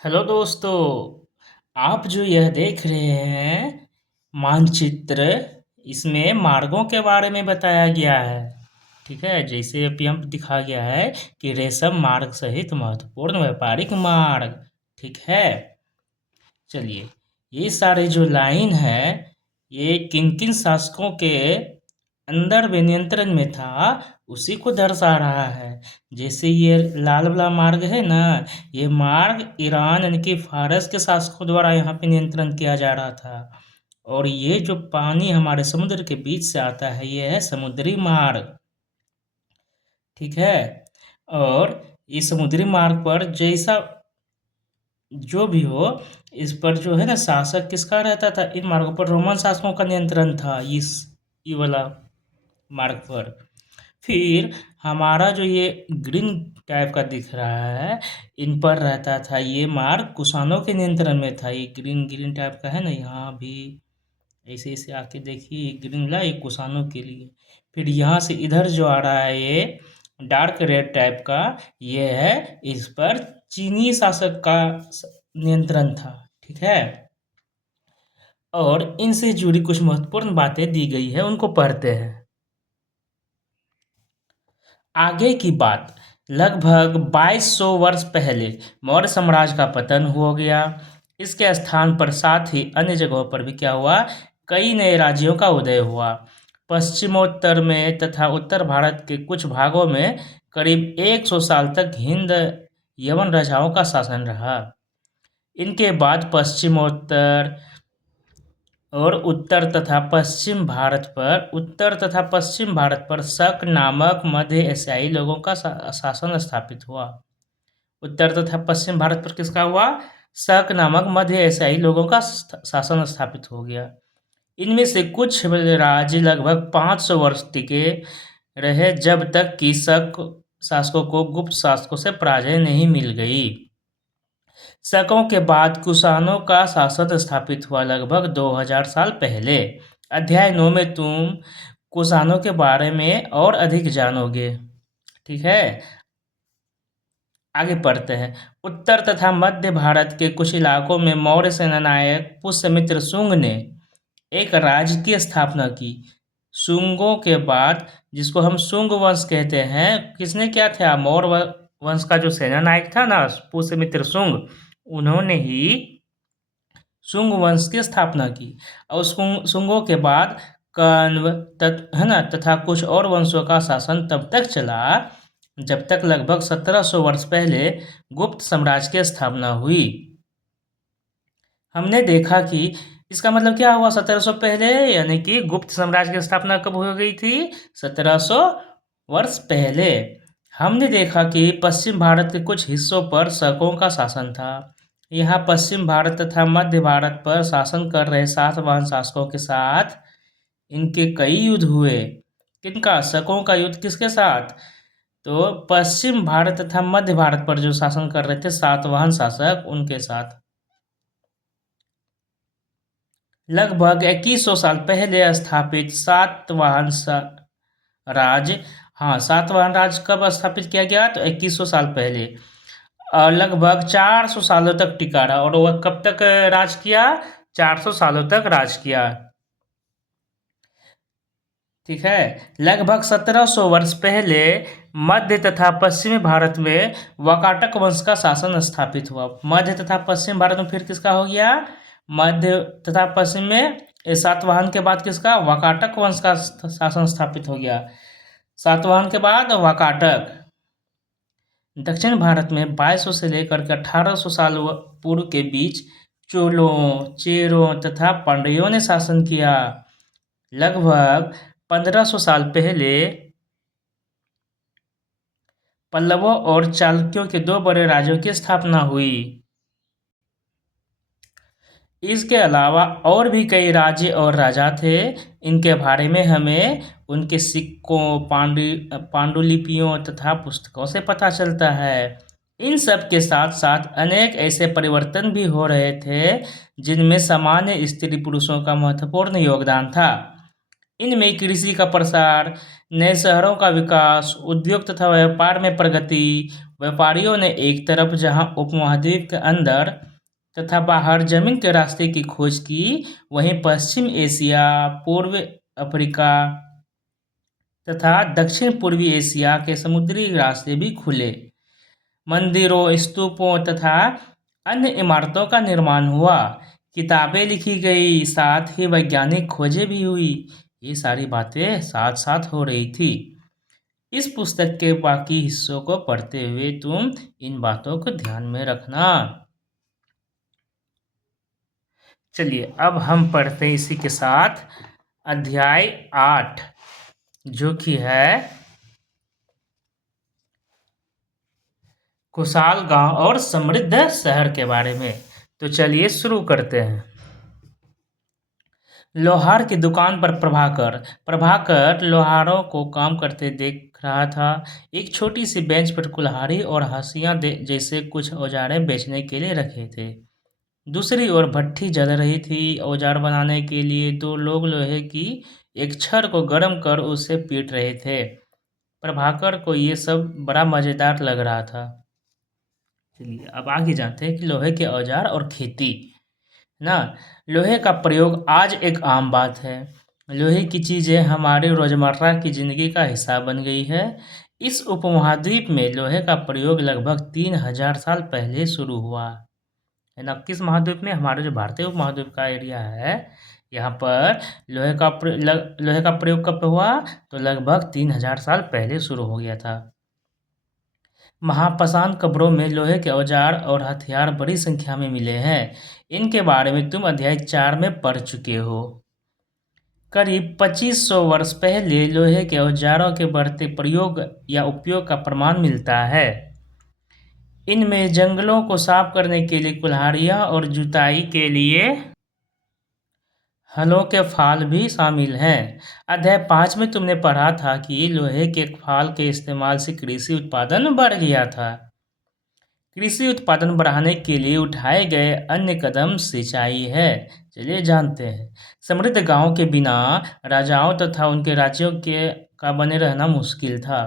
Hello दोस्तों। आप जो यह देख रहे हैं मानचित्र, इसमें मार्गों के बारे में बताया गया है। ठीक है, जैसे अभी हम दिखा गया है कि रेशम मार्ग सहित महत्वपूर्ण व्यापारिक मार्ग। ठीक है, चलिए, ये सारे जो लाइन है ये किन किन शासकों के अंदर विनियंत्रण में था उसी को दर्शा रहा है। जैसे ये लाल वाला मार्ग है ना, ये मार्ग ईरान यानी कि फारस के शासकों द्वारा यहाँ पे नियंत्रण किया जा रहा था। और ये जो पानी हमारे समुद्र के बीच से आता है ये है समुद्री मार्ग। ठीक है, और इस समुद्री मार्ग पर जैसा जो भी हो, इस पर जो है ना शासक किसका रहता था, इन मार्गों पर रोमन शासकों का नियंत्रण था इस ये वाला मार्ग पर। फिर हमारा जो ये ग्रीन टाइप का दिख रहा है, इन पर रहता था ये मार्ग कुषाणों के नियंत्रण में था। ये ग्रीन ग्रीन टाइप का है ना, यहाँ भी ऐसे ऐसे आके देखिए ये ग्रीन ला, ये कुषाणों के लिए। फिर यहाँ से इधर जो आ रहा है ये डार्क रेड टाइप का, ये है इस पर चीनी शासक का नियंत्रण था। ठीक है, और इनसे जुड़ी कुछ महत्वपूर्ण बातें दी गई है, उनको पढ़ते हैं। आगे की बात, लगभग 2200 वर्ष पहले मौर्य साम्राज्य का पतन हो गया। इसके स्थान पर साथ ही अन्य जगहों पर भी क्या हुआ, कई नए राज्यों का उदय हुआ। पश्चिमोत्तर में तथा उत्तर भारत के कुछ भागों में करीब 100 साल तक हिंद यवन राजाओं का शासन रहा। इनके बाद पश्चिमोत्तर और उत्तर तथा पश्चिम भारत पर शक नामक मध्य एशियाई लोगों का शासन स्थापित हुआ। उत्तर तथा पश्चिम भारत पर किसका हुआ, शक नामक मध्य एशियाई लोगों का शासन स्थापित हो गया। इनमें से कुछ राज्य लगभग 500 वर्ष टिके रहे, जब तक कि शक शासकों को गुप्त शासकों से पराजय नहीं मिल गई। शकों के बाद कुषाणों का शासन स्थापित हुआ लगभग 2000 साल पहले। अध्याय 9 में तुम कुषाणों के बारे में और अधिक जानोगे। ठीक है, आगे पढ़ते हैं। उत्तर तथा मध्य भारत के कुछ इलाकों में मौर्य सेनानायक पुष्यमित्र शुंग ने एक राज्य की स्थापना की। शुंगों के बाद, जिसको हम शुंग वंश कहते हैं, किसने क्या था, मौर्य वंश का जो सेनानायक था ना पुष्यमित्र शुंग, उन्होंने ही शुंग वंश की स्थापना की। और शुंगों के बाद कण्व है ना तथा कुछ और वंशों का शासन तब तक चला जब तक लगभग 1700 वर्ष पहले गुप्त साम्राज्य की स्थापना हुई। हमने देखा कि इसका मतलब क्या हुआ 1700 पहले, यानी कि गुप्त साम्राज्य की स्थापना कब हो गई थी, 1700 वर्ष पहले। हमने देखा कि पश्चिम भारत के कुछ हिस्सों पर शकों का शासन था। यहाँ पश्चिम भारत तथा मध्य भारत पर शासन कर रहे सातवाहन शासकों के साथ इनके कई युद्ध हुए। किनका, शकों का युद्ध किसके साथ, तो पश्चिम भारत तथा मध्य भारत पर जो शासन कर रहे थे सातवाहन शासक, उनके साथ। लगभग 2100 साल पहले स्थापित सातवाहन सातवाहन राज कब स्थापित किया गया, तो 2100 साल पहले। और लगभग 400 सालों तक टिका रहा। और वह कब तक राज किया, 400 सालों तक राज किया। ठीक है, लगभग 1700 वर्ष पहले मध्य तथा पश्चिमी भारत में वाकाटक वंश का शासन स्थापित हुआ। मध्य तथा पश्चिम भारत में फिर किसका हो गया, मध्य तथा पश्चिम में सातवाहन के बाद किसका, वाकाटक वंश का शासन स्थापित हो गया। सातवाहन के बाद वाकाटक। दक्षिण भारत में 2200 से लेकर के 1800 साल पूर्व के बीच चोलों, चेरों तथा पांड्यों ने शासन किया। लगभग 1500 साल पहले पल्लवों और चालुक्यों के दो बड़े राज्यों की स्थापना हुई। इसके अलावा और भी कई राज्य और राजा थे। इनके बारे में हमें उनके सिक्कों, पांडुलिपियों तथा पुस्तकों से पता चलता है। इन सब के साथ साथ अनेक ऐसे परिवर्तन भी हो रहे थे जिनमें सामान्य स्त्री पुरुषों का महत्वपूर्ण योगदान था। इनमें कृषि का प्रसार, नए शहरों का विकास, उद्योग तथा व्यापार में प्रगति। व्यापारियों ने एक तरफ जहां उपमहाद्वीप के अंदर तथा बाहर जमीन के रास्ते की खोज की, वहीं पश्चिम एशिया, पूर्व अफ्रीका तथा दक्षिण पूर्वी एशिया के समुद्री रास्ते भी खुले। मंदिरों, स्तूपों तथा अन्य इमारतों का निर्माण हुआ, किताबें लिखी गई, साथ ही वैज्ञानिक खोजें भी हुई। ये सारी बातें साथ साथ हो रही थी। इस पुस्तक के बाकी हिस्सों को पढ़ते हुए तुम इन बातों को ध्यान में रखना। चलिए अब हम पढ़ते हैं इसी के साथ अध्याय 8, जो कि है खुशहाल गांव और समृद्ध शहर के बारे में। तो चलिए शुरू करते हैं। लोहार की दुकान पर प्रभाकर लोहारों को काम करते देख रहा था। एक छोटी सी बेंच पर कुल्हाड़ी और हंसिया जैसे कुछ औजारें बेचने के लिए रखे थे। दूसरी ओर भट्ठी जल रही थी। औजार बनाने के लिए दो लोग लोहे की एक छड़ को गर्म कर उसे पीट रहे थे। प्रभाकर को ये सब बड़ा मजेदार लग रहा था। चलिए अब आगे जानते हैं कि लोहे के औजार और खेती ना। लोहे का प्रयोग आज एक आम बात है। लोहे की चीज़ें हमारी रोज़मर्रा की ज़िंदगी का हिस्सा बन गई है। इस उपमहाद्वीप में लोहे का प्रयोग लगभग 3000 साल पहले शुरू हुआ है ना। किस महाद्वीप में? हमारे जो भारतीय उपमहाद्वीप का एरिया है, यहाँ पर लोहे का प्रयोग कब हुआ? तो लगभग 3000 साल पहले शुरू हो गया था। महापाषाण कब्रों में लोहे के औजार और हथियार बड़ी संख्या में मिले हैं। इनके बारे में तुम अध्याय 4 में पढ़ चुके हो। करीब 2500 वर्ष पहले लोहे के औजारों के बढ़ते प्रयोग या उपयोग का प्रमाण मिलता है। इनमें जंगलों को साफ करने के लिए कुल्हाड़ियाँ और जुताई के लिए हलों के फाल भी शामिल हैं। अध्याय 5 में तुमने पढ़ा था कि लोहे के फाल के इस्तेमाल से कृषि उत्पादन बढ़ गया था। कृषि उत्पादन बढ़ाने के लिए उठाए गए अन्य कदम सिंचाई है। चलिए जानते हैं। समृद्ध गांवों के बिना राजाओं तथा उनके राज्यों का बने रहना मुश्किल था।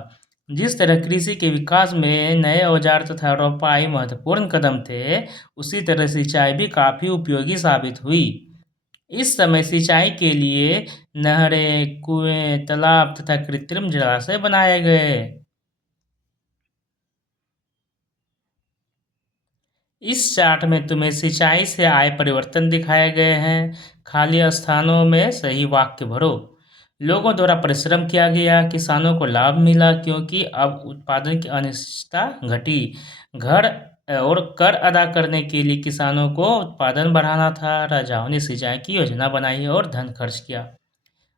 जिस तरह कृषि के विकास में नए औजार तथा रोपाई महत्वपूर्ण कदम थे, उसी तरह सिंचाई भी काफ़ी उपयोगी साबित हुई। इस समय सिंचाई के लिए नहरें, कुएं, तालाब तथा कृत्रिम जलाशय बनाए गए। इस चार्ट में तुम्हें सिंचाई से आए परिवर्तन दिखाए गए हैं। खाली स्थानों में सही वाक्य भरो। लोगों द्वारा परिश्रम किया गया, किसानों को लाभ मिला क्योंकि अब उत्पादन की अनिश्चितता घटी। घर और कर अदा करने के लिए किसानों को उत्पादन बढ़ाना था। राजाओं ने सिंचाई की योजना बनाई और धन खर्च किया।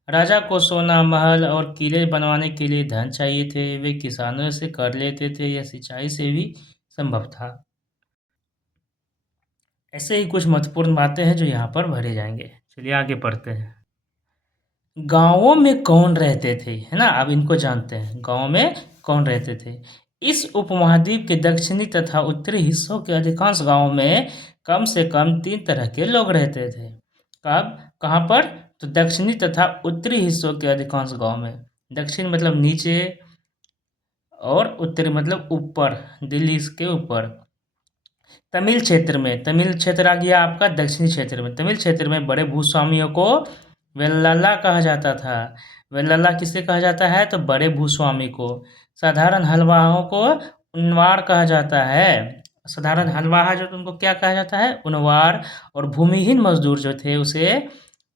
राजा को सोना, महल और किले बनवाने के लिए धन चाहिए थे। वे किसानों से कर लेते थे। यह सिंचाई से भी संभव था। ऐसे ही कुछ महत्वपूर्ण बातें हैं जो यहाँ पर भरे जाएंगे। चलिए आगे पढ़ते हैं। गांवों में कौन रहते थे, है ना। अब इनको जानते हैं। गांव में कौन रहते थे? इस उपमहाद्वीप के दक्षिणी तथा उत्तरी हिस्सों के अधिकांश गांवों में कम से कम 3 तरह के लोग रहते थे। कब, कहाँ पर? तो दक्षिणी तथा उत्तरी हिस्सों के अधिकांश गांव में। दक्षिण मतलब नीचे और उत्तरी मतलब ऊपर, दिल्ली के ऊपर। तमिल क्षेत्र में, तमिल क्षेत्र आ गया आपका दक्षिणी क्षेत्र में। तमिल क्षेत्र में बड़े भूस्वामियों को वेल्लाला कहा जाता था। वेल्लाला किसे कहा जाता है? तो बड़े भूस्वामी को। साधारण हलवाहों को उनवार कहा जाता है। साधारण हलवाहा जो उनको क्या कहा जाता है? उनवार। और भूमिहीन मजदूर जो थे उसे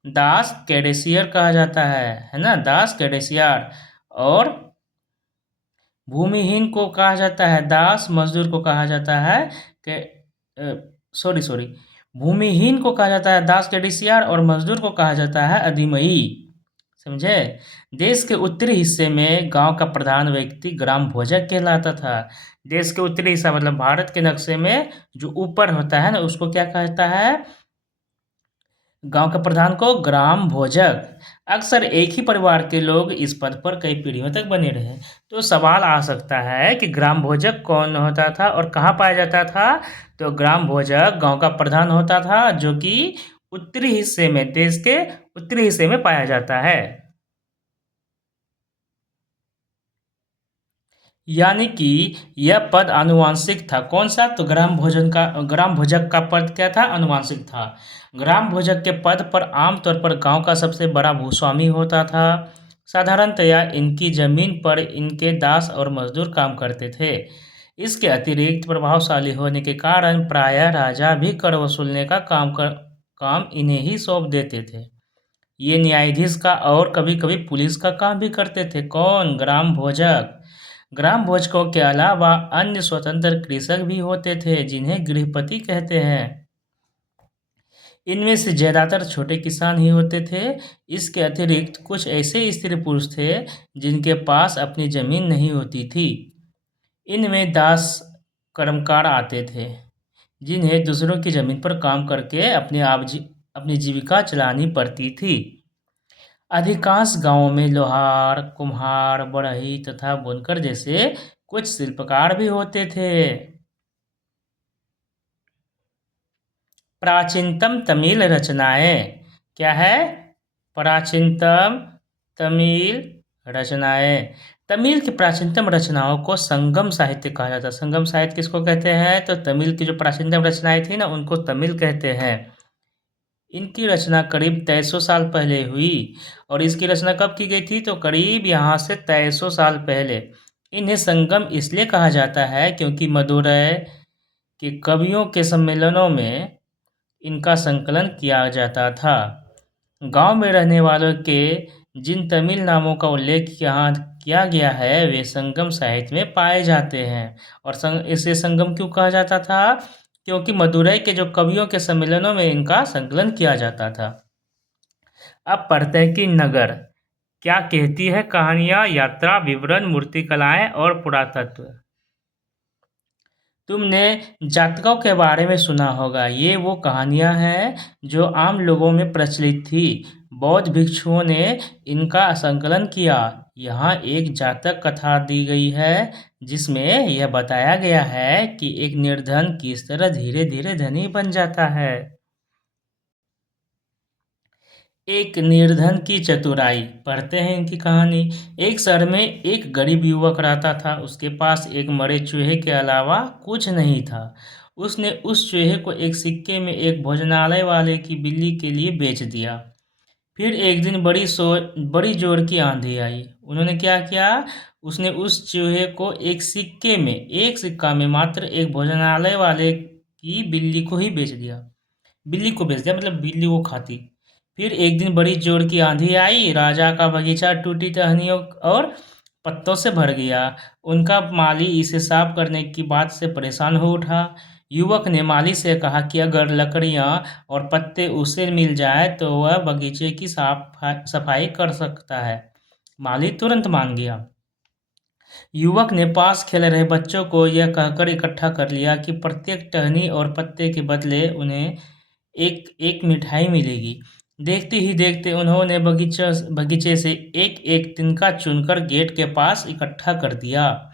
दास कैडेसियर कहा जाता है ना। दास कैडेसियर। और भूमिहीन को कहा जाता है दास, मजदूर को कहा जाता है सॉरी भूमिहीन को कहा जाता है दास कैडेसियर और मजदूर को कहा जाता है अधिमई। समझे। देश के उत्तरी हिस्से में गांव का प्रधान व्यक्ति ग्राम भोजक कहलाता था। देश के उत्तरी हिस्सा मतलब भारत के नक्शे में जो ऊपर होता है ना, उसको क्या कहता है? गांव के प्रधान को ग्राम भोजक। अक्सर एक ही परिवार के लोग इस पद पर कई पीढ़ियों तक बने रहे। तो सवाल आ सकता है कि ग्राम भोजक कौन होता था और कहाँ पाया जाता था? तो ग्राम भोजक गांव का प्रधान होता था, जो कि उत्तरी हिस्से में, देश के उत्तरी हिस्से में पाया जाता है। यानी कि यह पद आनुवांशिक था। कौन सा? तो ग्राम भोजक का पद क्या था? आनुवांशिक था। ग्राम भोजक के पद पर आमतौर पर गांव का सबसे बड़ा भूस्वामी होता था। साधारणतया इनकी जमीन पर इनके दास और मजदूर काम करते थे। इसके अतिरिक्त प्रभावशाली होने के कारण प्रायः राजा भी कर वसूलने का काम इन्हें ही सौंप देते थे। ये न्यायाधीश का और कभी-कभी पुलिस का काम भी करते थे। कौन? ग्राम भोजक। ग्राम भोजकों के अलावा अन्य स्वतंत्र कृषक भी होते थे जिन्हें गृहपति कहते हैं। इनमें से ज्यादातर छोटे किसान ही होते थे। इसके अतिरिक्त कुछ ऐसे स्त्री पुरुष थे जिनके पास अपनी जमीन नहीं होती थी। इनमें दास कर्मकार आते थे जिन्हें दूसरों की जमीन पर काम करके अपनी जीविका चलानी पड़ती थी। अधिकांश गांवों में लोहार, कुम्हार, बढ़ई तथा बुनकर जैसे कुछ शिल्पकार भी होते थे। प्राचीनतम तमिल रचनाएं क्या है? प्राचीनतम तमिल रचनाएं। तमिल की प्राचीनतम रचनाओं को संगम साहित्य कहा जाता है। संगम साहित्य किसको कहते हैं? तो तमिल की जो प्राचीनतम रचनाएं थी ना, उनको तमिल कहते हैं। इनकी रचना करीब 2300 साल पहले हुई। और इसकी रचना कब की गई थी? तो करीब यहाँ से 2300 साल पहले। इन्हें संगम इसलिए कहा जाता है क्योंकि मदुरै के कवियों के सम्मेलनों में इनका संकलन किया जाता था। गांव में रहने वालों के जिन तमिल नामों का उल्लेख यहाँ किया गया है वे संगम साहित्य में पाए जाते हैं। और इसे संगम क्यों कहा जाता था? क्योंकि मदुरै के जो कवियों के सम्मेलनों में इनका संकलन किया जाता था। अब पढ़ते हैं कि नगर क्या कहती है कहानियां, यात्रा, विवरण, मूर्तिकलाएं और पुरातत्व। तुमने जातकों के बारे में सुना होगा। ये वो कहानियां हैं जो आम लोगों में प्रचलित थी। बौद्ध भिक्षुओं ने इनका संकलन किया। यहाँ एक जातक कथा दी गई है जिसमें यह बताया गया है कि एक निर्धन किस तरह धीरे धीरे धनी बन जाता है। एक निर्धन की चतुराई। पढ़ते हैं इनकी कहानी। एक शहर में एक गरीब युवक रहता था। उसके पास एक मरे चूहे के अलावा कुछ नहीं था। उसने उस चूहे को एक सिक्के में एक भोजनालय वाले की बिल्ली के लिए बेच दिया। फिर एक दिन बड़ी जोर की आंधी आई। उन्होंने क्या किया? उसने उस चूहे को एक सिक्का में मात्र एक भोजनालय वाले की बिल्ली को ही बेच दिया। बिल्ली को बेच दिया मतलब बिल्ली वो खाती। फिर एक दिन बड़ी जोर की आंधी आई। राजा का बगीचा टूटी टहनियों और पत्तों से भर गया। उनका माली इसे साफ करने की बात से परेशान हो उठा। युवक ने माली से कहा कि अगर लकड़ियां और पत्ते उसे मिल जाए तो वह बगीचे की सफाई कर सकता है। माली तुरंत मान गया। युवक ने पास खेल रहे बच्चों को यह कहकर इकट्ठा कर लिया कि प्रत्येक टहनी और पत्ते के बदले उन्हें एक एक मिठाई मिलेगी। देखते ही देखते उन्होंने बगीचे से एक एक तिनका चुनकर गेट के पास इकट्ठा कर दिया।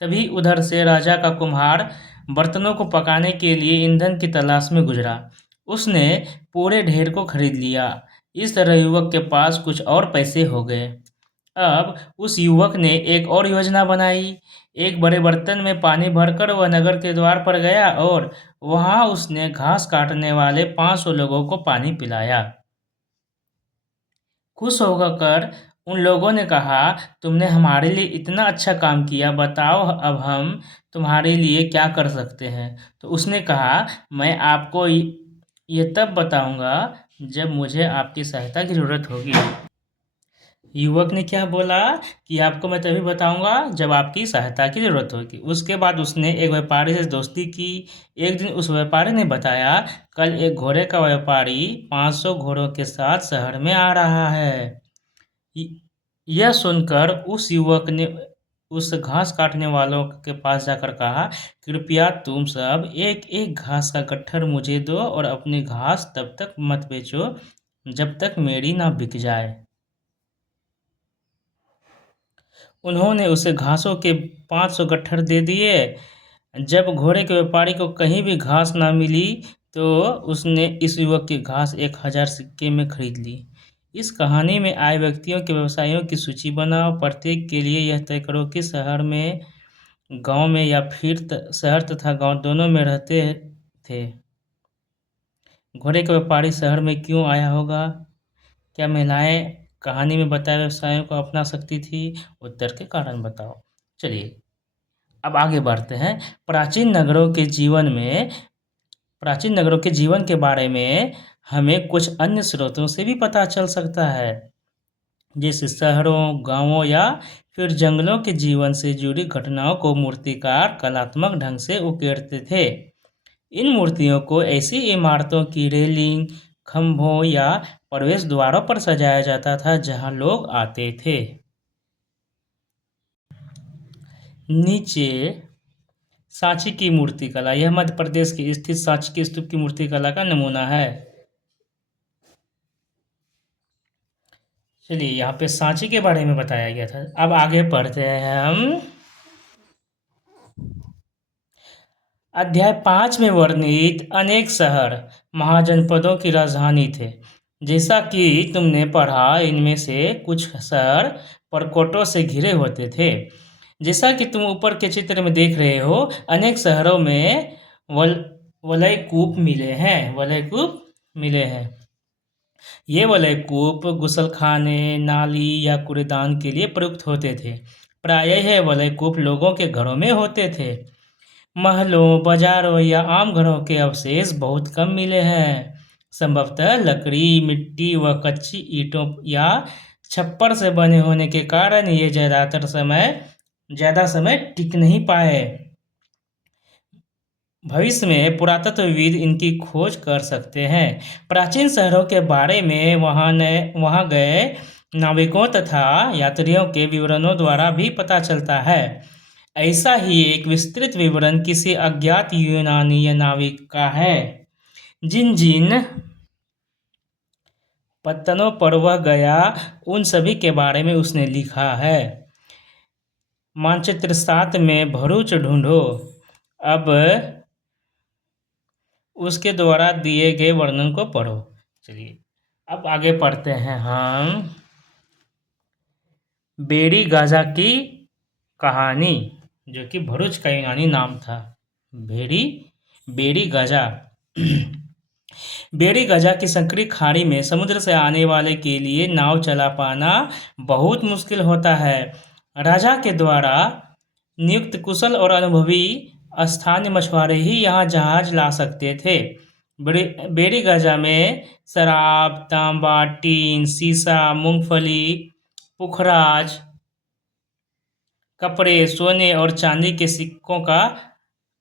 तभी उधर से राजा का कुम्हार बर्तनों को पकाने के लिए ईंधन की तलाश में गुजरा। उसने पूरे ढेर को खरीद लिया। इस तरह युवक के पास कुछ और पैसे हो गए। अब उस युवक ने एक और योजना बनाई। एक बड़े बर्तन में पानी भरकर वह नगर के द्वार पर गया और वहां उसने घास काटने वाले 500 लोगों को पानी पिलाया। खुश होकर उन लोगों ने कहा, तुमने हमारे लिए इतना अच्छा काम किया, बताओ अब हम तुम्हारे लिए क्या कर सकते हैं। तो उसने कहा, मैं आपको ये तब बताऊंगा जब मुझे आपकी सहायता की जरूरत होगी। युवक ने क्या बोला कि आपको मैं तभी बताऊंगा जब आपकी सहायता की जरूरत होगी। उसके बाद उसने एक व्यापारी से दोस्ती की। एक दिन उस व्यापारी ने बताया, कल एक घोड़े का व्यापारी 500 घोड़ों के साथ शहर में आ रहा है। यह सुनकर उस युवक ने उस घास काटने वालों के पास जाकर कहा, कृपया तुम सब एक एक घास का गट्ठर मुझे दो और अपनी घास तब तक मत बेचो जब तक मेरी ना बिक जाए। उन्होंने उसे घासों के 500 गट्ठर दे दिए। जब घोड़े के व्यापारी को कहीं भी घास ना मिली तो उसने इस युवक की घास 1000 सिक्के में खरीद ली। इस कहानी में आए व्यक्तियों के व्यवसायों की सूची बनाओ। प्रत्येक के लिए यह तय करो कि शहर में गांव में या फिर शहर तथा गांव दोनों में रहते थे। घोड़े का व्यापारी शहर में क्यों आया होगा? क्या महिलाएं कहानी में बताए व्यवसायों को अपना सकती थी? उत्तर के कारण बताओ। चलिए अब आगे बढ़ते हैं। प्राचीन नगरों के जीवन के बारे में हमें कुछ अन्य स्रोतों से भी पता चल सकता है, जैसे शहरों, गांवों या फिर जंगलों के जीवन से जुड़ी घटनाओं को मूर्तिकार कलात्मक ढंग से उकेरते थे। इन मूर्तियों को ऐसी इमारतों की रेलिंग, खंभों या प्रवेश द्वारों पर सजाया जाता था जहां लोग आते थे। नीचे सांची की मूर्तिकला, यह मध्य प्रदेश की स्थित सांची के स्तूप की मूर्तिकला का नमूना है। चलिए यहाँ पे सांची के बारे में बताया गया था। अब आगे पढ़ते हैं हम। अध्याय 5 में वर्णित अनेक शहर महाजनपदों की राजधानी थे। जैसा कि तुमने पढ़ा, इनमें से कुछ शहर परकोटों से घिरे होते थे। जैसा कि तुम ऊपर के चित्र में देख रहे हो, अनेक शहरों में वलयकूप मिले हैं। ये वलयकूप गुसलखाने, नाली या कूड़ेदान के लिए प्रयुक्त होते थे। प्रायः यह वलयकूप लोगों के घरों में होते थे। महलों, बाजारों या आम घरों के अवशेष बहुत कम मिले हैं। संभवतः लकड़ी, मिट्टी व कच्ची ईंटों या छप्पर से बने होने के कारण ये ज़्यादा समय टिक नहीं पाए। भविष्य में पुरातत्वविद इनकी खोज कर सकते हैं। प्राचीन शहरों के बारे में वहां गए नाविकों तथा यात्रियों के विवरणों द्वारा भी पता चलता है। ऐसा ही एक विस्तृत विवरण किसी अज्ञात यूनानी नाविक का है। जिन जिन पत्तनों पर वह गया, उन सभी के बारे में उसने लिखा है। मानचित्र 7 में भरूच ढूंढो। अब उसके द्वारा दिए गए वर्णन को पढ़ो। चलिए अब आगे पढ़ते हैं हम। बेरी गाजा की कहानी, जो कि भरूच का यूनानी नाम था। बेरी गाजा बेरी गजा की संकरी खाड़ी में समुद्र से आने वाले के लिए नाव चला पाना बहुत मुश्किल होता है। राजा के द्वारा नियुक्त कुशल और अनुभवी स्थानीय मछुआरे ही यहाँ जहाज ला सकते थे। बेरी गजा में शराब, तांबा, टीन, सीसा, मूंगफली, पुखराज, कपड़े, सोने और चांदी के सिक्कों का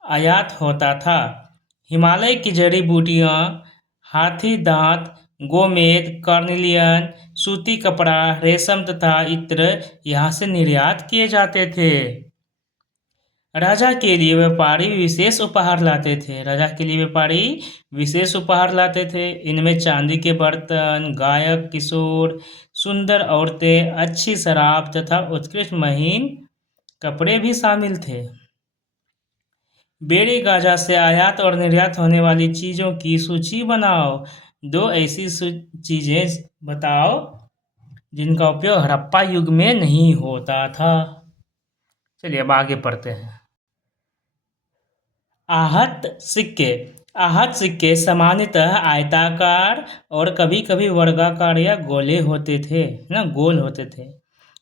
आयात होता था। हिमालय की जड़ी बूटियाँ, हाथी दांत, गोमेद, कार्निलियन, सूती कपड़ा, रेशम तथा इत्र यहाँ से निर्यात किए जाते थे। राजा के लिए व्यापारी विशेष उपहार लाते थे। इनमें चांदी के बर्तन, गायक किशोर, सुंदर औरतें, अच्छी शराब तथा उत्कृष्ट महीन कपड़े भी शामिल थे। बेरी गाजा से आयात और निर्यात होने वाली चीज़ों की सूची बनाओ। 2 ऐसी चीज़ें बताओ जिनका उपयोग हड़प्पा युग में नहीं होता था। चलिए अब आगे पढ़ते हैं। आहत सिक्के सामान्यतः आयताकार और कभी-कभी वर्गाकार या गोल होते थे।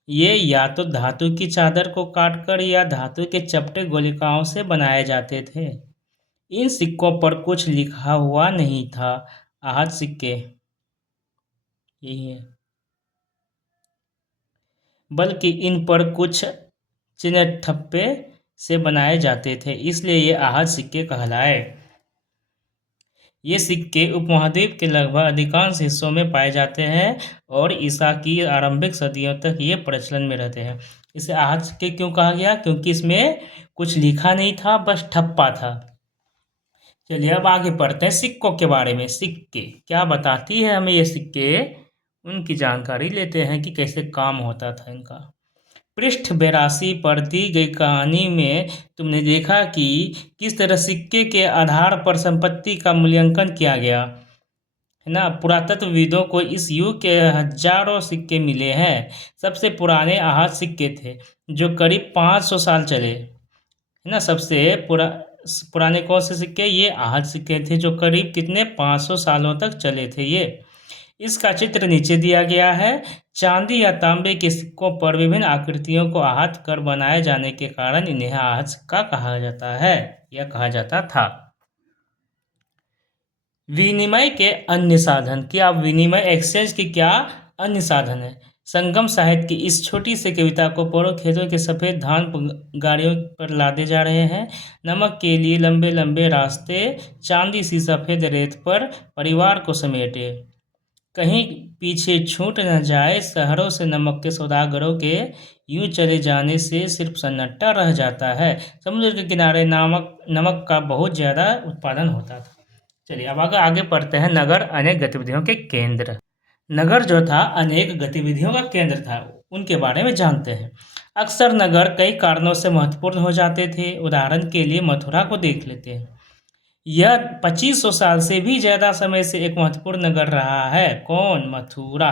ये या तो धातु की चादर को काटकर या धातु के चपटे गोलिकाओं से बनाए जाते थे। इन सिक्कों पर कुछ लिखा हुआ नहीं था। आहत सिक्के यही है, बल्कि इन पर कुछ चिन्ह ठप्पे से बनाए जाते थे, इसलिए ये आहत सिक्के कहलाए। ये सिक्के उपमहाद्वीप के लगभग अधिकांश हिस्सों में पाए जाते हैं और ईसा की आरंभिक सदियों तक ये प्रचलन में रहते हैं। इसे आहत सिक्के क्यों कहा गया? क्योंकि इसमें कुछ लिखा नहीं था, बस ठप्पा था। चलिए अब आगे पढ़ते हैं सिक्कों के बारे में। सिक्के क्या बताती है हमें ये सिक्के, उनकी जानकारी लेते हैं कि कैसे काम होता था इनका। पृष्ठ 82 पर दी गई कहानी में तुमने देखा कि किस तरह सिक्के के आधार पर संपत्ति का मूल्यांकन किया गया है ना। पुरातत्वविदों को इस युग के हजारों सिक्के मिले हैं। सबसे पुराने आहत सिक्के थे जो करीब 500 साल चले। है ना। सबसे पुराने कौन से सिक्के? ये आहट सिक्के थे, जो करीब कितने 500 सालों तक चले थे ये। इसका चित्र नीचे दिया गया है। चांदी या तांबे के सिक्कों पर विभिन्न आकृतियों को आहट कर बनाए जाने के कारण इन्हें आहट सिक्का कहा जाता है या कहा जाता था। विनिमय के अन्य साधन। क्या विनिमय एक्सचेंज के क्या अन्य साधन है? संगम साहित्य की इस छोटी सी कविता को पढ़ो। खेतों के सफेद धान गाड़ियों पर लादे जा रहे हैं। नमक के लिए लंबे लंबे रास्ते, चांदी सी सफेद रेत पर परिवार को समेटे। कहीं पीछे छूट न जाए शहरों से नमक के सौदागरों के, यूं चले जाने से सिर्फ सन्नाटा रह जाता है। समुद्र के किनारे नमक का बहुत ज़्यादा उत्पादन होता था। चलिए अब आगे पढ़ते हैं। नगर अनेक गतिविधियों के केंद्र। नगर जो था अनेक गतिविधियों का केंद्र था, उनके बारे में जानते हैं। अक्सर नगर कई कारणों से महत्वपूर्ण हो जाते थे। उदाहरण के लिए मथुरा को देख लेते हैं। यह 2500 साल से भी ज़्यादा समय से एक महत्वपूर्ण नगर रहा है। कौन? मथुरा।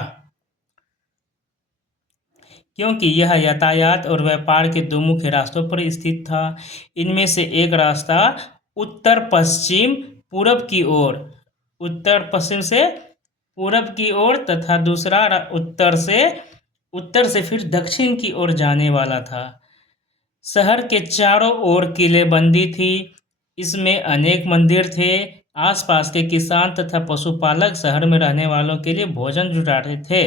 क्योंकि यह यातायात और व्यापार के दो मुख्य रास्तों पर स्थित था। इनमें से एक रास्ता उत्तर पश्चिम पूरब की ओर, उत्तर पश्चिम से पूरब की ओर, तथा दूसरा उत्तर से फिर दक्षिण की ओर जाने वाला था। शहर के चारों ओर किलेबंदी थी। इसमें अनेक मंदिर थे। आसपास के किसान तथा पशुपालक शहर में रहने वालों के लिए भोजन जुटाते थे।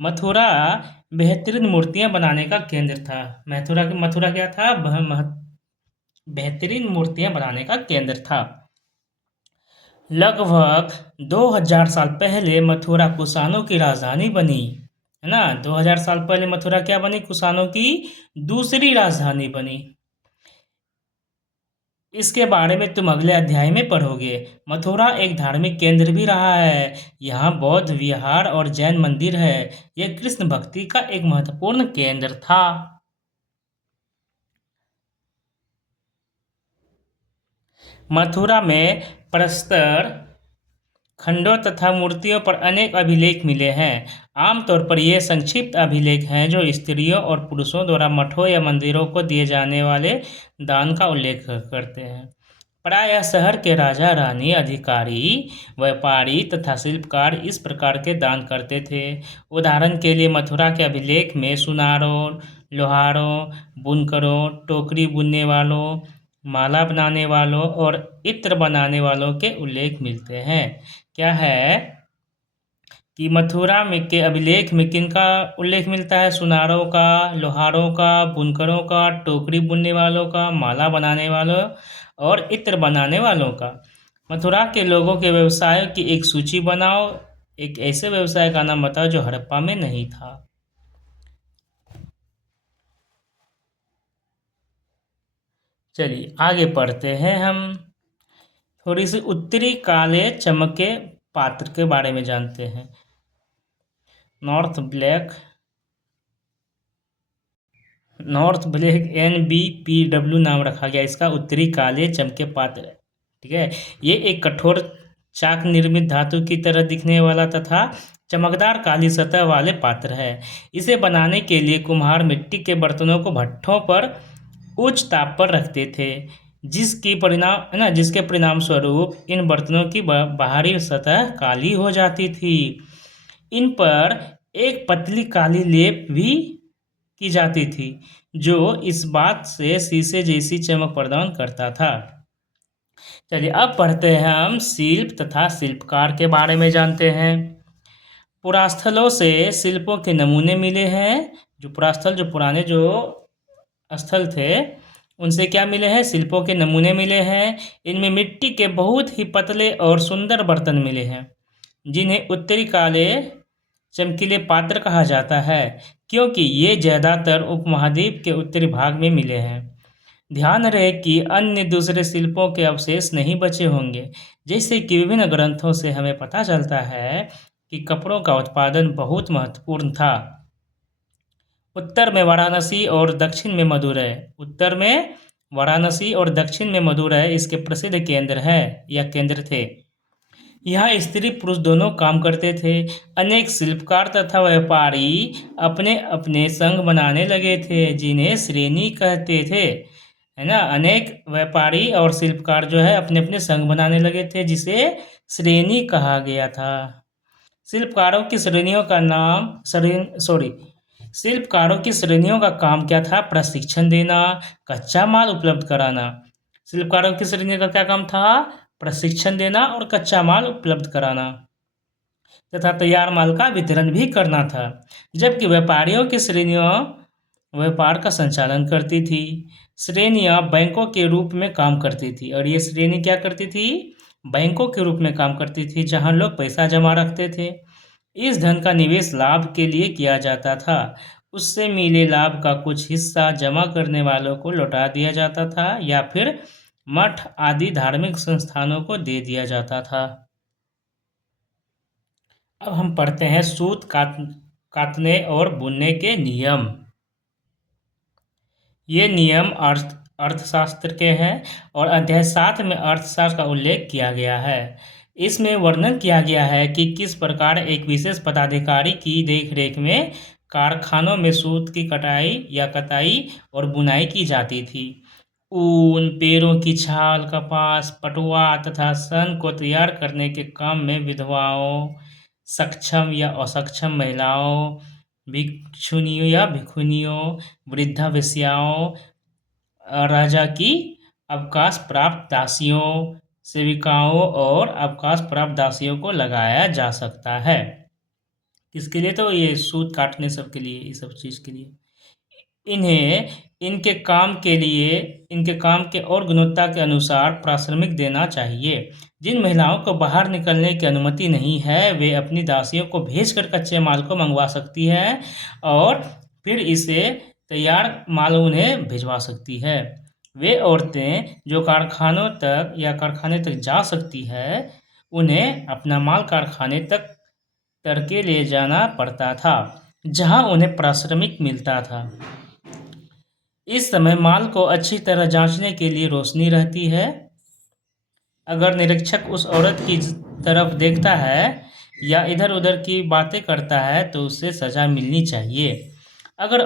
मथुरा बेहतरीन मूर्तियां बनाने का केंद्र था। मथुरा क्या था? बेहतरीन मूर्तियां बनाने का केंद्र था। लगभग 2000 साल पहले मथुरा कुषाणों की राजधानी बनी, है ना। 2000 साल पहले मथुरा क्या बनी? कुषाणों की दूसरी राजधानी बनी। इसके बारे में तुम अगले अध्याय में पढ़ोगे। मथुरा एक धार्मिक केंद्र भी रहा है। यहाँ बौद्ध विहार और जैन मंदिर है। यह कृष्ण भक्ति का एक महत्वपूर्ण केंद्र था। मथुरा में प्रस्तर खंडों तथा मूर्तियों पर अनेक अभिलेख मिले हैं। आमतौर पर ये संक्षिप्त अभिलेख हैं जो स्त्रियों और पुरुषों द्वारा मठों या मंदिरों को दिए जाने वाले दान का उल्लेख करते हैं। प्रायः शहर के राजा रानी, अधिकारी, व्यापारी तथा शिल्पकार इस प्रकार के दान करते थे। उदाहरण के लिए मथुरा के अभिलेख में सुनारों, लोहारों, बुनकरों, टोकरी बुनने वालों, माला बनाने वालों और इत्र बनाने वालों के उल्लेख मिलते हैं। क्या है कि मथुरा में के अभिलेख में किनका उल्लेख मिलता है? सुनारों का, लोहारों का, बुनकरों का, टोकरी बुनने वालों का, माला बनाने वालों और इत्र बनाने वालों का। मथुरा के लोगों के व्यवसायों की एक सूची बनाओ। एक ऐसे व्यवसाय का नाम बताओ जो हड़प्पा में नहीं था। चलिए आगे पढ़ते हैं हम। थोड़ी सी उत्तरी काले चमके पात्र के बारे में जानते हैं। नॉर्थ ब्लैक NBPW नाम रखा गया इसका। उत्तरी काले चमके पात्र, ठीक है। ये एक कठोर चाक निर्मित धातु की तरह दिखने वाला तथा चमकदार काली सतह वाले पात्र है। इसे बनाने के लिए कुम्हार मिट्टी के बर्तनों को भट्ठों पर उच्च ताप पर रखते थे, जिसके परिणाम स्वरूप इन बर्तनों की बाहरी सतह काली हो जाती थी। इन पर एक पतली काली लेप भी की जाती थी, जो इस बात से शीशे जैसी चमक प्रदान करता था। चलिए अब पढ़ते हैं हम शिल्प तथा शिल्पकार के बारे में जानते हैं। पुरास्थलों से शिल्पों के नमूने मिले हैं। जो पुराने जो स्थल थे उनसे क्या मिले हैं? शिल्पों के नमूने मिले हैं। इनमें मिट्टी के बहुत ही पतले और सुंदर बर्तन मिले हैं, जिन्हें उत्तरी काले चमकीले पात्र कहा जाता है, क्योंकि ये ज़्यादातर उपमहाद्वीप के उत्तरी भाग में मिले हैं। ध्यान रहे कि अन्य दूसरे शिल्पों के अवशेष नहीं बचे होंगे। जैसे कि विभिन्न ग्रंथों से हमें पता चलता है कि कपड़ों का उत्पादन बहुत महत्वपूर्ण था। उत्तर में वाराणसी और दक्षिण में मदुरै इसके प्रसिद्ध केंद्र हैं या केंद्र थे। यहाँ स्त्री पुरुष दोनों काम करते थे। अनेक शिल्पकार तथा व्यापारी अपने अपने संघ बनाने लगे थे, जिन्हें श्रेणी कहते थे, है ना। अनेक व्यापारी और शिल्पकार जो है अपने अपने संघ बनाने लगे थे, जिसे श्रेणी कहा गया था। शिल्पकारों की श्रेणियों का नाम शिल्पकारों की श्रेणियों का काम क्या था? प्रशिक्षण देना, कच्चा माल उपलब्ध कराना। शिल्पकारों की श्रेणियों का क्या काम था? प्रशिक्षण देना और कच्चा माल उपलब्ध कराना तथा तैयार माल का वितरण भी करना था। जबकि व्यापारियों की श्रेणियां व्यापार का संचालन करती थी। श्रेणियां बैंकों के रूप में काम करती थी, और ये श्रेणी क्या करती थी? बैंकों के रूप में काम करती थी, जहां लोग पैसा जमा रखते थे। इस धन का निवेश लाभ के लिए किया जाता था। उससे मिले लाभ का कुछ हिस्सा जमा करने वालों को लौटा दिया जाता था या फिर मठ आदि धार्मिक संस्थानों को दे दिया जाता था। अब हम पढ़ते हैं सूत काटने और बुनने के नियम। ये नियम अर्थशास्त्र के हैं और अध्याय 7 में अर्थशास्त्र का उल्लेख किया गया है। इसमें वर्णन किया गया है कि किस प्रकार एक विशेष पदाधिकारी की देखरेख में कारखानों में सूत की कटाई और बुनाई की जाती थी। ऊन, पेड़ों की छाल, कपास, पटुआ तथा सन को तैयार करने के काम में विधवाओं, सक्षम या असक्षम महिलाओं, भिक्षुनियों या भिखुनियों, वृद्धा वेश्याओं, राजा की अवकाश प्राप्त दासियों, सेविकाओं और अवकाश प्राप्त दासियों को लगाया जा सकता है। किसके लिए? तो ये सूत काटने सब के लिए, ये सब चीज़ के लिए। इन्हें इनके काम के और गुणवत्ता के अनुसार पारिश्रमिक देना चाहिए। जिन महिलाओं को बाहर निकलने की अनुमति नहीं है, वे अपनी दासियों को भेजकर कच्चे माल को मंगवा सकती है और फिर इसे तैयार माल उन्हें भिजवा सकती है। वे औरतें जो कारखाने तक जा सकती है, उन्हें अपना माल कारखाने तक करके ले जाना पड़ता था, जहां उन्हें पारिश्रमिक मिलता था। इस समय माल को अच्छी तरह जांचने के लिए रोशनी रहती है। अगर निरीक्षक उस औरत की तरफ देखता है या इधर उधर की बातें करता है तो उसे सजा मिलनी चाहिए। अगर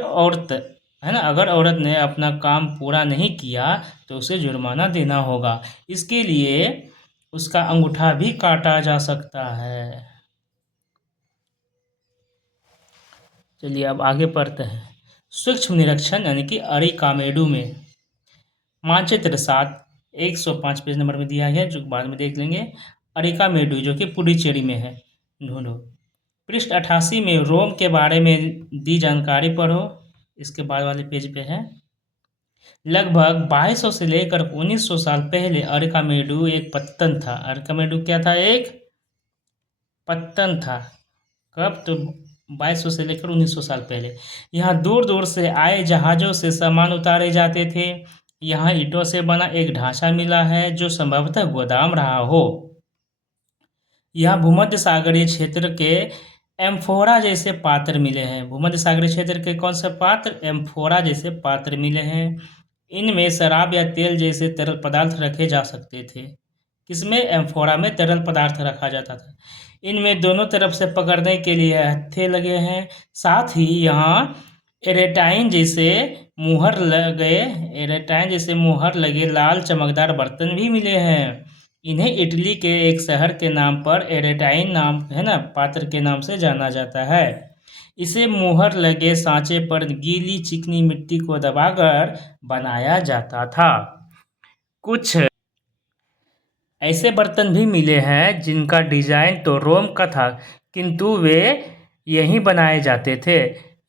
औरत ने अपना काम पूरा नहीं किया तो उसे जुर्माना देना होगा। इसके लिए उसका अंगूठा भी काटा जा सकता है। चलिए अब आगे पढ़ते हैं। सूक्ष्म निरीक्षण यानी कि अरिकामेडू में मानचित्र 7 105 पेज नंबर में दिया है, जो बाद में देख लेंगे। अरिकामेडू जो कि पुडुचेरी में है, ढूंढो। पृष्ठ 88 में रोम के बारे में दी जानकारी पढ़ो, इसके बाद वाले पेज पे है। लगभग 2200 से लेकर 1900 साल पहले अरिकामेडू एक पत्तन था। अरिकामेडू क्या था? एक पत्तन था। कब? तो 2200 से लेकर 1900 साल पहले। यहाँ दूर दूर से आए जहाज़ों से सामान उतारे जाते थे। यहाँ ईंटों से बना एक ढांचा मिला है जो संभवतः गोदाम रहा हो। यहाँ भूमध्य सागरीय क्षेत्र के एम्फोरा जैसे पात्र मिले हैं। भूमध्य सागरीय क्षेत्र के कौन से पात्र? एम्फोरा जैसे पात्र मिले हैं। इनमें शराब या तेल जैसे तरल पदार्थ रखे जा सकते थे। किसमें? एम्फोरा में तरल पदार्थ रखा जाता था। इनमें दोनों तरफ से पकड़ने के लिए हत्थे लगे हैं। साथ ही यहाँ एरेटाइन जैसे मुहर लगे लाल चमकदार बर्तन भी मिले हैं। इन्हें इटली के एक शहर के नाम पर एरेटाइन नाम पात्र के नाम से जाना जाता है। इसे मुहर लगे सांचे पर गीली चिकनी मिट्टी को दबाकर बनाया जाता था। कुछ ऐसे बर्तन भी मिले हैं जिनका डिजाइन तो रोम का था, किंतु वे यहीं बनाए जाते थे।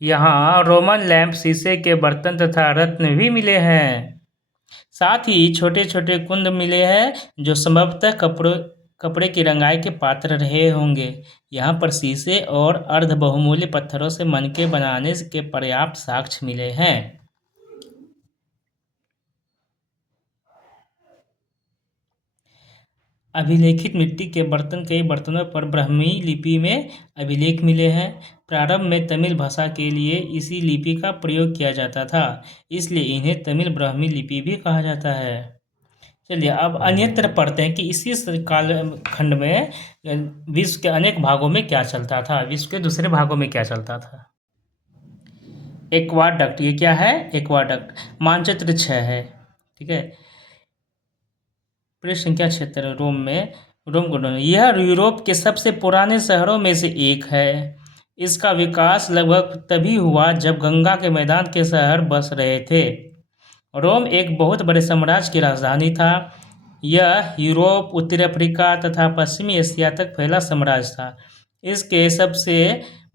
यहाँ रोमन लैंप, शीशे के बर्तन तथा रत्न भी मिले हैं। साथ ही छोटे छोटे कुंद मिले हैं जो संभवतः कपड़े की रंगाई के पात्र रहे होंगे। यहाँ पर शीशे और अर्ध बहुमूल्य पत्थरों से मनके बनाने के पर्याप्त साक्ष्य मिले हैं। अभिलेखित मिट्टी के बर्तन कई बर्तनों पर ब्राह्मी लिपि में अभिलेख मिले हैं। प्रारंभ में तमिल भाषा के लिए इसी लिपि का प्रयोग किया जाता था, इसलिए इन्हें तमिल ब्राह्मी लिपि भी कहा जाता है। चलिए अब अन्यत्र पढ़ते हैं कि इसी कालखंड में विश्व के अनेक भागों में क्या चलता था। विश्व के दूसरे भागों में क्या चलता था? एक्वाडक्ट। ये क्या है? एक्वाडक्ट। मानचित्र 6 है। ठीक है। पृष्ठ संख्या 76 रोम को यह यूरोप के सबसे पुराने शहरों में से एक है। इसका विकास लगभग तभी हुआ जब गंगा के मैदान के शहर बस रहे थे। रोम एक बहुत बड़े साम्राज्य की राजधानी था। यह यूरोप, उत्तरी अफ्रीका तथा पश्चिमी एशिया तक फैला साम्राज्य था। इसके सबसे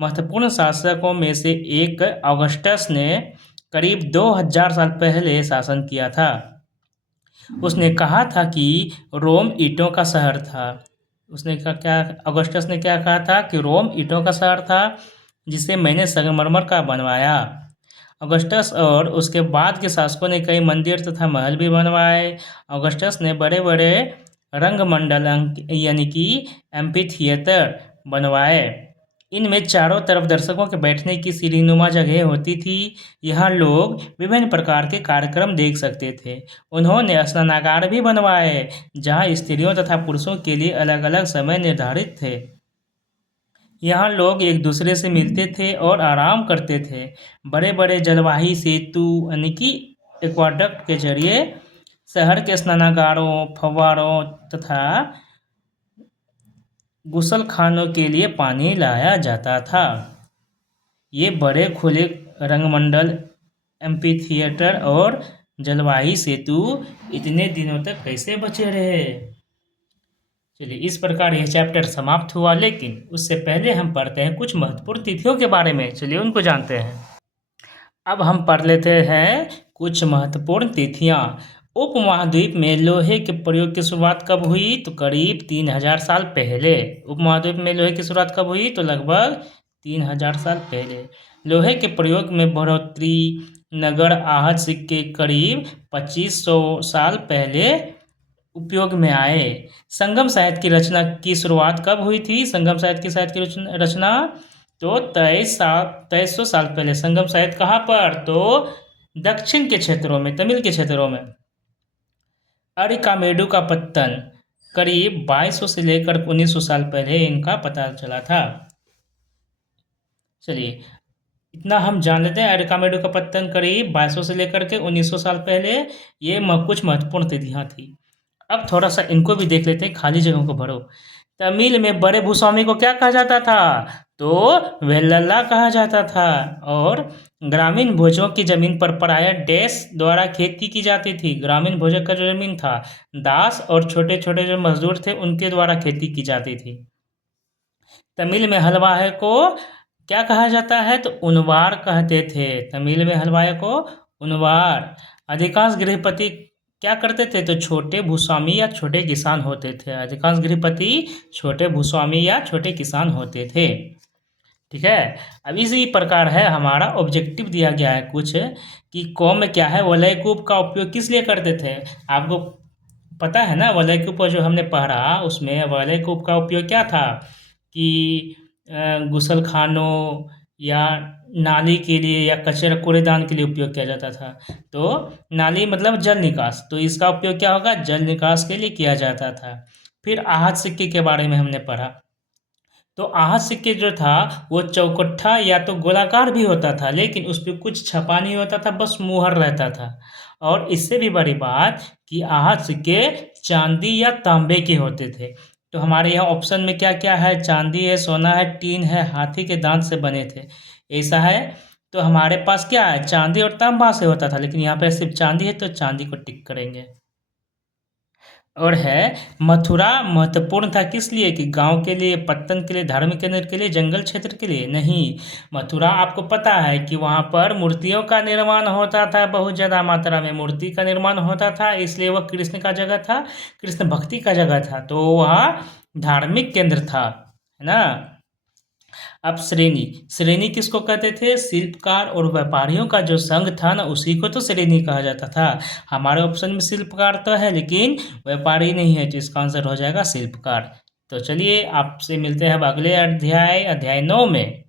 महत्वपूर्ण शासकों में से एक ऑगस्टस ने करीब 2000 साल पहले शासन किया था। उसने कहा था कि रोम ईंटों का शहर था। ऑगस्टस ने क्या कहा था कि रोम ईंटों का शहर था जिसे मैंने संगमरमर का बनवाया। ऑगस्टस और उसके बाद के शासकों ने कई मंदिर तथा महल भी बनवाए। ऑगस्टस ने बड़े बड़े रंगमंडल यानी कि एम्फी थिएटर बनवाए। इनमें चारों तरफ दर्शकों के बैठने की सीढ़ीनुमा जगह होती थी। यहाँ लोग विभिन्न प्रकार के कार्यक्रम देख सकते थे। उन्होंने स्नानागार भी बनवाए जहाँ स्त्रियों तथा पुरुषों के लिए अलग अलग समय निर्धारित थे। यहाँ लोग एक दूसरे से मिलते थे और आराम करते थे। बड़े बड़े जलवाही सेतु यानी कि एक्वाडक्ट के जरिए शहर के स्नानागारों, फव्वारों तथा गुसल खानों के लिए पानी लाया जाता था। ये बड़े खुले रंगमंडल, एम्फी थिएटर और जलवाही सेतु इतने दिनों तक कैसे बचे रहे। चलिए, इस प्रकार यह चैप्टर समाप्त हुआ, लेकिन उससे पहले हम पढ़ते हैं कुछ महत्वपूर्ण तिथियों के बारे में। चलिए उनको जानते हैं। अब हम पढ़ लेते हैं कुछ महत्वपूर्ण तिथियां। उपमहाद्वीप में लोहे के प्रयोग की शुरुआत कब हुई? तो करीब 3000 साल पहले। उपमहाद्वीप में लोहे की शुरुआत कब हुई? तो लगभग 3000 साल पहले। लोहे के प्रयोग में बढ़ोतरी नगर आहत सिक्के करीब 2500 साल पहले उपयोग में आए। संगम साहित्य की रचना की शुरुआत कब हुई थी? संगम साहित्य की रचना तो 2300 साल पहले। संगम साहित्य कहाँ पर? तो दक्षिण के क्षेत्रों में, तमिल के क्षेत्रों में। अरिकामेडु का पत्तन करीब 2200 से लेकर 1900 साल पहले इनका पता चला था। चलिए, इतना हम जान लेते हैं। अरिकामेडु का पत्तन करीब 2200 से लेकर के 1900 साल पहले। ये कुछ महत्वपूर्ण तिथियां थी। अब थोड़ा सा इनको भी देख लेते हैं, खाली जगहों को भरो। तमिल में बड़े भूस्वामी को क्या कहा जाता था? तो वेल्लल्ला कहा जाता था। और ग्रामीण भोजों की जमीन पर प्रायः डैश द्वारा खेती की जाती थी। ग्रामीण भोजों का जो जमीन था, दास और छोटे छोटे जो मजदूर थे उनके द्वारा खेती की जाती थी। तमिल में हलवाई को क्या कहा जाता है? तो उनवार कहते थे। तमिल में हलवाई को उनवार। अधिकांश गृहपति क्या करते थे? तो छोटे भूस्वामी या छोटे किसान होते थे। अधिकांश गृहपति छोटे भूस्वामी या छोटे किसान होते थे। ठीक है। अब इसी प्रकार है हमारा ऑब्जेक्टिव दिया गया है कुछ कि कौम में क्या है, वलय कूप का उपयोग किस लिए करते थे? आपको पता है ना, वलय कूप जो हमने पढ़ा उसमें वलय कूप का उपयोग क्या था कि गुसल खानों या नाली के लिए या कचरा कूड़ेदान के लिए उपयोग किया जाता था। तो नाली मतलब जल निकास, तो इसका उपयोग क्या होगा? जल निकास के लिए किया जाता था। फिर आहत सिक्के के बारे में हमने पढ़ा। तो आहत सिक्के जो था वो चौकट्ठा या तो गोलाकार भी होता था, लेकिन उस पर कुछ छपा नहीं होता था, बस मुहर रहता था। और इससे भी बड़ी बात कि आहत सिक्के चांदी या तांबे के होते थे। तो हमारे यहाँ ऑप्शन में क्या क्या है? चांदी है, सोना है, टीन है, हाथी के दांत से बने थे, ऐसा है। तो हमारे पास क्या है? चांदी और तांबा से होता था, लेकिन यहाँ पे सिर्फ चांदी है तो चांदी को टिक करेंगे। और है मथुरा महत्वपूर्ण था किस लिए? कि गांव के लिए, पत्तन के लिए, धार्मिक केंद्र के लिए, जंगल क्षेत्र के लिए? नहीं, मथुरा आपको पता है कि वहां पर मूर्तियों का निर्माण होता था, बहुत ज़्यादा मात्रा में मूर्ति का निर्माण होता था, इसलिए वह कृष्ण का जगह था, कृष्ण भक्ति का जगह था, तो वह धार्मिक केंद्र था, है ना। अब श्रेणी किसको कहते थे? शिल्पकार और व्यापारियों का जो संघ था ना, उसी को तो श्रेणी कहा जाता था। हमारे ऑप्शन में शिल्पकार तो है लेकिन व्यापारी नहीं है, तो इसका आंसर हो जाएगा शिल्पकार। तो चलिए आपसे मिलते हैं अब अगले अध्याय 9 में।